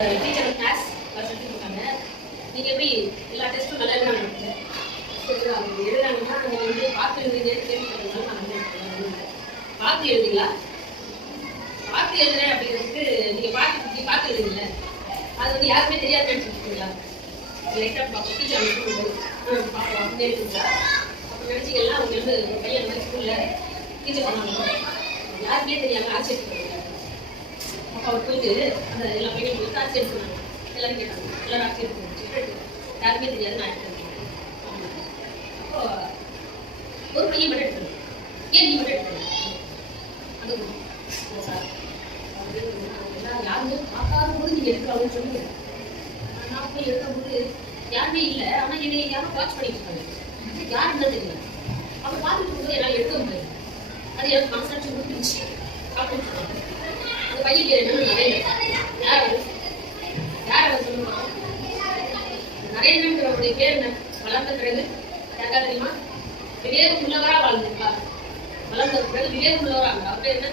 Teacher class எடுத்துட்டு இருக்காங்க. நீங்கள் எப்படி எல்லா டெஸ்ட்டும் நல்லா எழுதுறாங்க எழுதுறாங்கன்னா நீங்கள் வந்து பார்த்து எழுதுங்க கேள்விப்பட்டதுனால நான் வந்து பார்த்து எழுதுங்களா? பார்த்து எழுதுறேன் அப்படிங்கிறதுக்கு நீங்கள் பார்த்து எழுதுங்கள அது வந்து யாருமே தெரியாது நினச்சிருக்கீங்களா? லைட்டாக பார்ப்போம் டீச்சர் பார்ப்போம் அப்படின்னு எழுதுங்களா? அப்போ நினச்சிங்கன்னா அவங்க வந்து ஒரு பையன் மாதிரி ஸ்கூலில் டீச்சர் பண்ணாங்க யாருமே தெரியாமல் ஆச்சரியம் பண்ணுறாங்க. அப்போ அவர் போயிட்டு அந்த எல்லா பையனும் போயிட்டு ஆச்சரியம் பண்ணாங்க. எல்லாரும் கேட்டாங்க எல்லாரும் ஆச்சரியம் பண்ணுச்சு யாருமே தெரியாது நான் எடுத்தேன். அப்போ ஒரு பையன் மட்டும் எடுத்துருங்க ஏன் நீ மட்டும் எடுத்துருங்க அது சார் யாருமே பார்க்காத போது நீங்கள் எடுக்கிறாங்கன்னு சொல்லுங்க. நான் போய் எடுக்கும்போது யாருமே இல்லை. ஆனால் என்னை யாரும் வாட்ச் பண்ணிட்டு இருக்காங்க யாருன்னு தான் தெரியல. அப்போ பார்த்துட்டு இருக்கும்போது என்னால் எடுக்க முடியாது. அது எனக்கு மனசாட்சி கொடுத்துருச்சு அப்படின்னு சொன்னாங்க. அந்த பையன் பேர் என்னன்னு நரேந்திரன். யார் அவர் சொல்லுவாங்க? நரேந்திரனுடைய பேர் என்ன? வளர்ந்த பிறகு யாருக்கா தெரியுமா? விவேகம் உள்ளவரா வாழ்ந்துருக்கா? வளர்ந்த பிறகு விவேகம் உள்ளவரா? அவர் பேர் என்ன?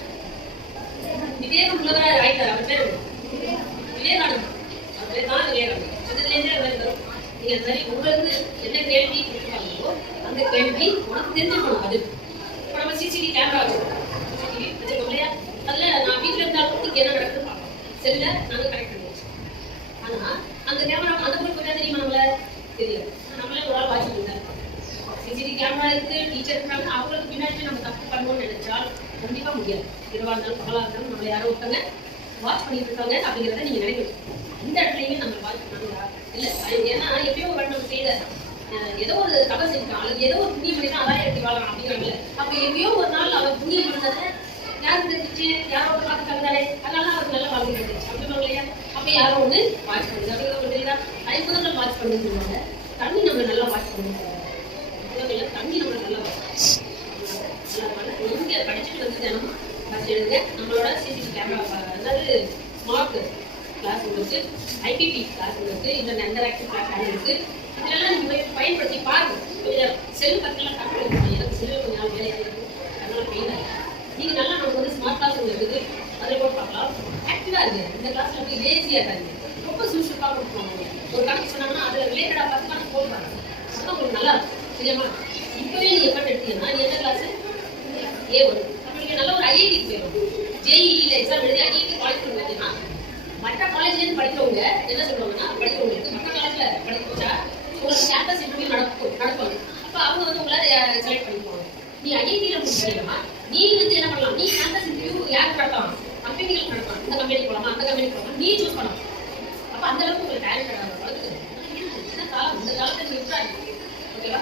விவேகம் உள்ளவரா ஆயிட்டார். அவர் பேர் விவேகானந்தர். அவர் பேர் தான் விவேகானந்தர். அதுலேருந்தே அவர் வரும். நீங்க சரி உங்களுக்கு என்ன கேள்வி கொடுத்துருக்காங்களோ அந்த கேள்வி உனக்கு தெரிஞ்சுக்கணும். அது இப்போ நம்ம சிசிடிவி கேமரா வச்சிருக்கோம் இல்லையா? அதுல நான் வீட்டுல இருந்தாலும் நீங்க என்ன நடக்குதுன்னு பார்ப்போம். செல்ல நாங்க கனெக்ட் பண்ணுவோம். ஆனா அந்த கேமரா அந்த பொருள் கொஞ்சம் தெரியுமா? நம்மள தெரியாது. நம்மளே ஒரு ஆள் வாட்ச் பண்ணுங்க. சிசிடிவி கேமரா இருக்கு, டீச்சர் இருக்காங்க, அவங்களுக்கு பின்னாடி நம்ம தப்பு பண்ணுவோம்னு நினைச்சால் கண்டிப்பா முடியாது. இரவா இருந்தாலும் பகலா இருந்தாலும் நம்மள யாரோ ஒருத்தங்க வாட்ச் பண்ணிட்டு இருக்காங்க அப்படிங்கிறத நீங்க நினைக்கணும். இந்த இடத்துலயுமே நம்ம வாட்ச் பண்ணுவாங்களா? இல்ல ஏன்னா எப்பயோ ஒரு நம்ம செய்த ஏதோ ஒரு தவறு செஞ்சுட்டான் அல்லது ஏதோ ஒரு புண்ணியம் பண்ணிதான் அதான் எப்படி வாழலாம் அப்படிங்கிறாங்கல்ல. அப்ப எப்பயோ ஒரு நாள் அவர் புண்ணியம் பண்ணதை யாரும் தெரிஞ்சிச்சு யாரோ பார்த்துட்டாங்க தானே அதனால அவருக்கு நல்லா வாழ்க்கை கிடைச்சிச்சு அப்படின்னு இல்லையா? அப்ப யாரோ ஒண்ணு வாட்ச் பண்ணுது அப்படிங்கிறது தெரியுதா? ஐம்பதுகள் வாட்ச் பண்ணி சொல்லுவாங்க. தண்ணி நம்ம நல்லா வாட்ச் பண்ணி தண்ணி நம்ம நல்லா இங்க படிச்சுட்டு வந்து தினமும் வாட்ச் எழுதுங்க. நம்மளோட சிசிடிவி கேமரா அதாவது ஸ்மார்ட் கிளாஸ் இருக்கு, ஐபிபி கிளாஸ் இருக்கு, இந்த இன்டராக்டிவ் கிளாஸ் இருக்கு. இதெல்லாம் நீங்க பயன்படுத்தி பாருங்க. கொஞ்சம் செல் பக்கெல்லாம் கற்றுக்கணும். எனக்கு செல்லு கொஞ்சம் நாள் வேலையாக இருக்கும் அதனால பெயின் நீங்க நல்லா நமக்கு வந்து ஸ்மார்ட் கிளாஸ் இருக்குது அதில் கூட பார்க்கலாம். ஆக்டிவா இருக்கு. இந்த கிளாஸ்ல வந்து லேசியா இருக்காங்க. ரொம்ப சுறுசுறுப்பாக கொடுப்பாங்க. ஒரு கணக்கு சொன்னாங்கன்னா அதுல ரிலேட்டடா பார்த்து கணக்கு போடுவாங்க. அதுதான் உங்களுக்கு நல்லா இருக்கும். சரியாமா? இப்பவே நீ எஃபர்ட் எடுத்தீங்கன்னா நீ எந்த கிளாஸ் A1 உங்களுக்கு நல்ல ஒரு ஐஐடி போயிடும். ஜேஇல எக்ஸாம் எழுதி ஐஐடி காலேஜ் போயிட்டீங்கன்னா மற்ற காலேஜ்லேருந்து படிக்கிறவங்க என்ன சொல்லுவாங்கன்னா படிக்கிறவங்களுக்கு மற்ற காலேஜ்ல படிச்சா உங்களுக்கு கேம்பஸ் இன்டர்வியூ நடப்பாங்க. அப்போ அவங்க வந்து உங்களை செலக்ட் பண்ணிக்குவாங்க. நீ ஐஐடியில முடிச்சீங்கன்னா நீ வந்து என்ன பண்ணலாம்? நீ கேம்பஸ் இன்டர்வியூ யாருக்கு நடத்தலாம்? கம்பெனிகளுக்கு நடத்தலாம். இந்த கம்பெனி போகலாமா அந்த கம்பெனி போகலாமா நீ சூஸ் பண்ணலாம். அப்போ அந்த அளவுக்கு உங்களுக்கு டேலண்ட் வளர்த்துக்கு இந்த காலத்தை நீ விட்டுறாங்க. ஓகேவா?